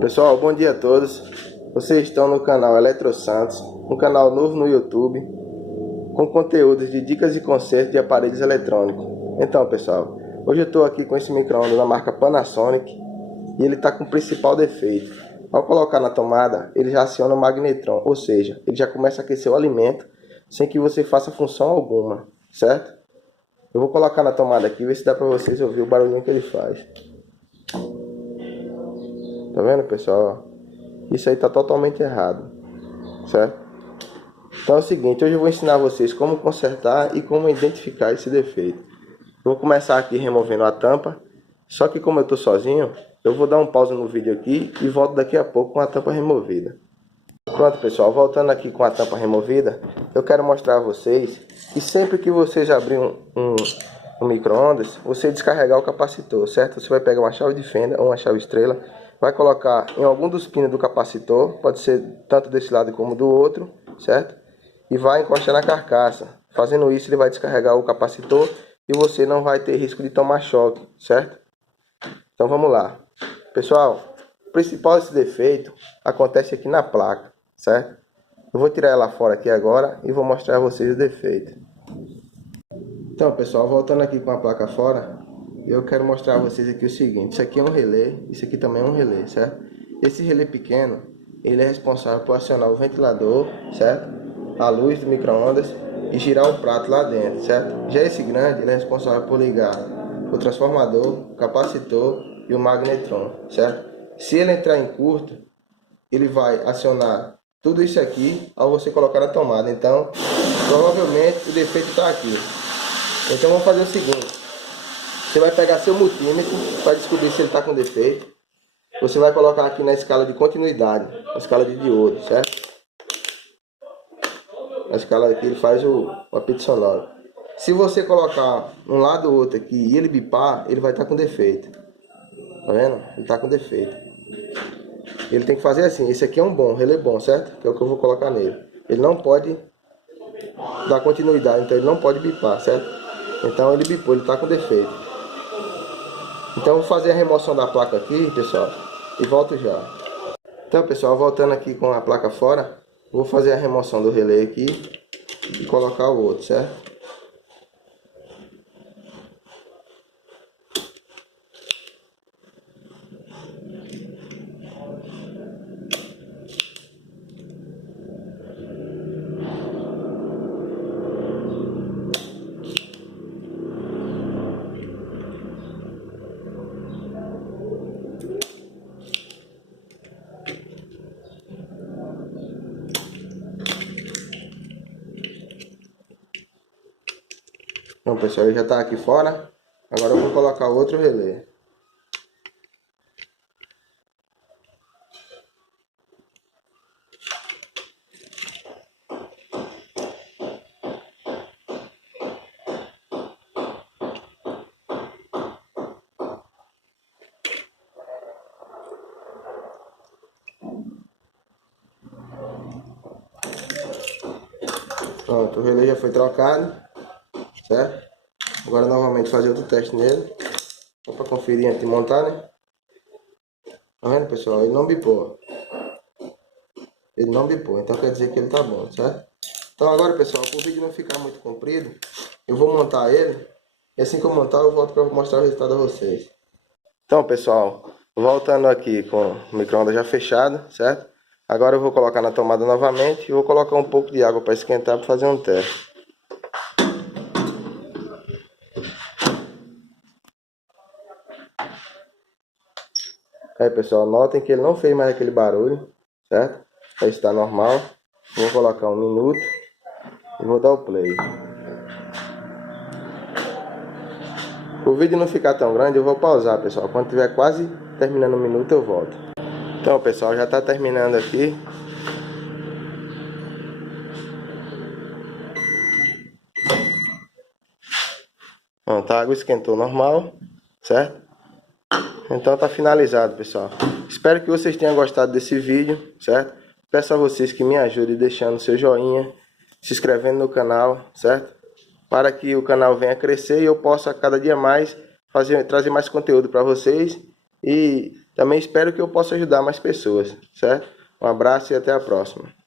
Pessoal, bom dia a todos. Vocês estão no canal Eletro Santos, um canal novo no YouTube, com conteúdos de dicas e consertos de aparelhos eletrônicos. Então, pessoal, hoje eu estou aqui com esse micro-ondas da marca Panasonic e ele está com o principal defeito. Ao colocar na tomada, ele já aciona o magnetron, ou seja, ele já começa a aquecer o alimento sem que você faça função alguma, certo? Eu vou colocar na tomada aqui, ver se dá para vocês ouvir o barulhinho que ele faz. Tá vendo, pessoal? Isso aí tá totalmente errado, certo? Então é o seguinte, hoje eu vou ensinar vocês como consertar e como identificar esse defeito. Eu vou começar aqui removendo a tampa, só que como eu tô sozinho, eu vou dar um pause no vídeo aqui e volto daqui a pouco com a tampa removida. Pronto, pessoal, voltando aqui com a tampa removida, eu quero mostrar a vocês que sempre que vocês abrirem um micro-ondas, você descarregar o capacitor, certo? Você vai pegar uma chave de fenda ou uma chave estrela, vai colocar em algum dos pinos do capacitor, pode ser tanto desse lado como do outro, certo? E vai encostar na carcaça. Fazendo isso, ele vai descarregar o capacitor e você não vai ter risco de tomar choque, certo? Então vamos lá. Pessoal, o principal desse defeito acontece aqui na placa, certo? Eu vou tirar ela fora aqui agora e vou mostrar a vocês o defeito. Então, pessoal, voltando aqui com a placa fora, eu quero mostrar a vocês aqui o seguinte. Isso aqui é um relé, isso aqui também é um relé, certo? Esse relé pequeno, ele é responsável por acionar o ventilador, certo? A luz do micro-ondas e girar o prato lá dentro, certo? Já esse grande, ele é responsável por ligar o transformador, o capacitor e o magnetron, certo? Se ele entrar em curto, ele vai acionar tudo isso aqui ao você colocar na tomada. Então, provavelmente o defeito está aqui. Então vamos fazer o seguinte. Você vai pegar seu multímetro para descobrir se ele está com defeito. Você vai colocar aqui na escala de continuidade, na escala de diodo, certo? Na escala aqui ele faz o apito sonoro. Se você colocar um lado ou outro aqui e ele bipar, ele vai estar com defeito. Tá vendo? Ele está com defeito. Ele tem que fazer assim. Esse aqui é um bom, relé bom, certo? Que é o que eu vou colocar nele. Ele não pode dar continuidade, então ele não pode bipar, certo? Então ele bipou, ele está com defeito. Então eu vou fazer a remoção da placa aqui, pessoal, e volto já. Então, pessoal, voltando aqui com a placa fora, vou fazer a remoção do relé aqui e colocar o outro, certo? Então, pessoal, ele já está aqui fora. Agora eu vou colocar outro relé. Pronto, o relé já foi trocado, certo? Agora novamente fazer outro teste nele, só para conferir antes de montar, né? Tá vendo, pessoal? Ele não bipou. Ele não bipou, então quer dizer que ele tá bom, certo? Então agora, pessoal, para o vídeo não ficar muito comprido, eu vou montar ele. E assim que eu montar, eu volto para mostrar o resultado a vocês. Então, pessoal, voltando aqui com o micro-ondas já fechado, certo? Agora eu vou colocar na tomada novamente e vou colocar um pouco de água para esquentar para fazer um teste. Aí, pessoal, notem que ele não fez mais aquele barulho, certo? Já está normal. Vou colocar 1 minuto e vou dar o play. O vídeo não ficar tão grande, eu vou pausar, pessoal. Quando tiver quase terminando 1 minuto, eu volto. Então, pessoal, já está terminando aqui. Pronto, a água esquentou normal, certo? Então tá finalizado, pessoal. Espero que vocês tenham gostado desse vídeo, certo? Peço a vocês que me ajudem deixando seu joinha, se inscrevendo no canal, certo? Para que o canal venha crescer e eu possa cada dia mais trazer mais conteúdo para vocês e Também espero que eu possa ajudar mais pessoas, certo? Um abraço e até a próxima.